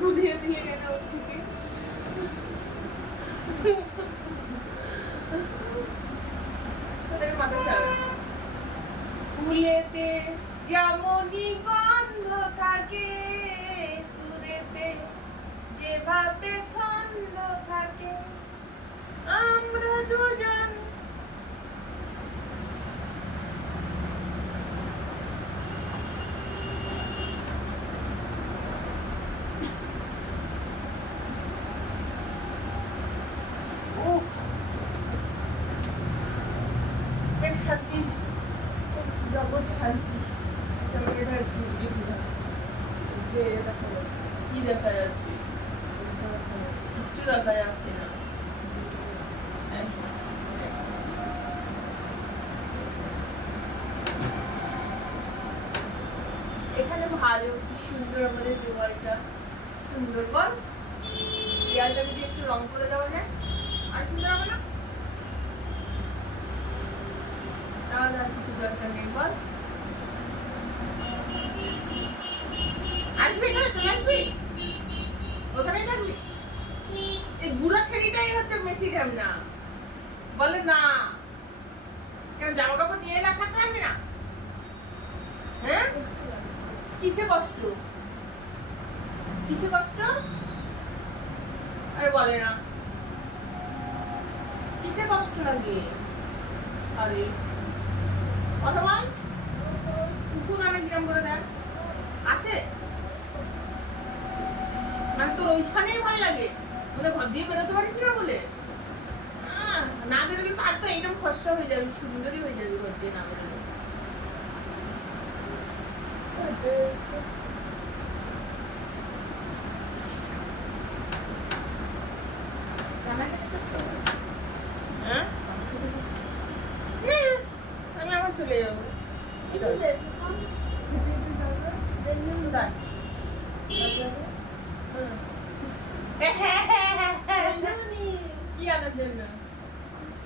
গুলিয়ে দিয়ে গেল ওর থেকে ফুলেতে যেমনই গন্ধ থাকে সুরেতে যেভাবে ছন্দ থাকে শান্তি। কি। এখানে ভালো, কি সুন্দর আমাদের দেওয়ালটা সুন্দর বল দেওয়ালটা যদি একটু রং করে দেওয়া যায় আর সুন্দর হবে না তাহলে আর কিছু দরকার নেই, বল আসবি এখানে চলে আসবি ওখানেই থাকবি এই বুড়া ছেলেটাই ঢ্যাম না। বলে, না। কেন জামা কাপড় নিয়ে না থাকতে পারবি না? হ্যাঁ? কিসে কষ্ট? কিসে কষ্ট? আরে বলে না। কিসে কষ্ট লাগে? আরে, কথা বল। কুকুর অনেক গ্রাম করে দেয়? আসে মানে তোর ওইখানেই ভালো লাগে? মানে ঘর দিয়ে বেরোতে পারিস না বলে? না বেরোলে তার তো এইরকম কষ্ট হয়ে যাবে সুন্দরই হয়ে যাবে ঘর দিয়ে না বেরোলে হ্যাঁ? আমি আবার চলে যাব কোথায়? হুম। কি আনার জন্য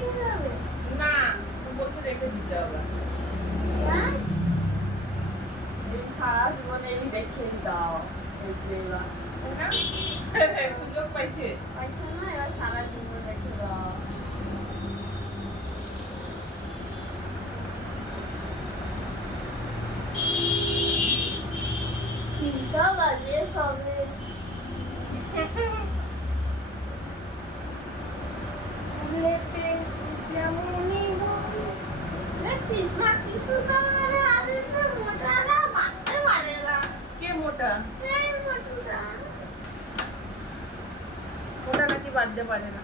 দিতে হবে। না ও বলছে রেখে দিতে হবে। হ্যাঁ? সারা জীবনে এই দেখেই দাও? সুযোগ পাইছে না সারা জীবন তিনটা বাজে সবে ফুলেতে যেমনই গন্ধ। দেখছিস মা কি সুন্দর করে আদিত্য মোটাটা বাঁধতে পারে না কে মোটা এই মোটুটা মোটা নাকি বাঁধতে পারে না।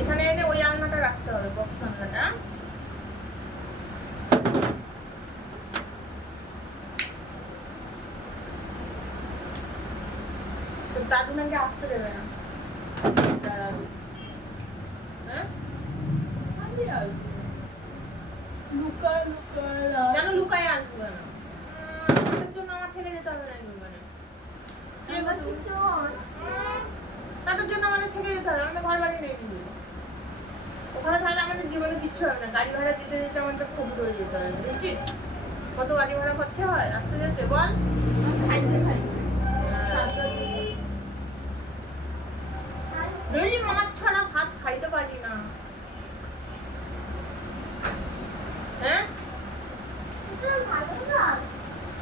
এখানে এনে ওই আলনাটা রাখতে হবে বক্স আলনাটা তো দাদু নাকি আসতে দেবে না। হ্যাঁ? কেন লুকায় আসব জন্য আমার থেকে যেতে হবে না তাদের জন্য আমাদের থেকে যেতে হবে আমাদের ঘর বাড়ি নেই ওখানে তাহলে আমাদের জীবনে কিচ্ছু হবে না। গাড়ি ভাড়া দিতে দিতে আমাদের খুব হয়ে যেতে হবে বুঝছিস? কত গাড়ি ভাড়া খরচা হয়? আসতে যেতে বল। খাইতে খাইতে। ডেলি মাছ ছাড়া ভাত খাইতে পারি না হ্যাঁ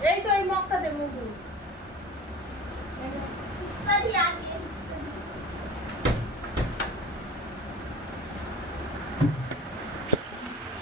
এই তো এই মগটা দে মুগু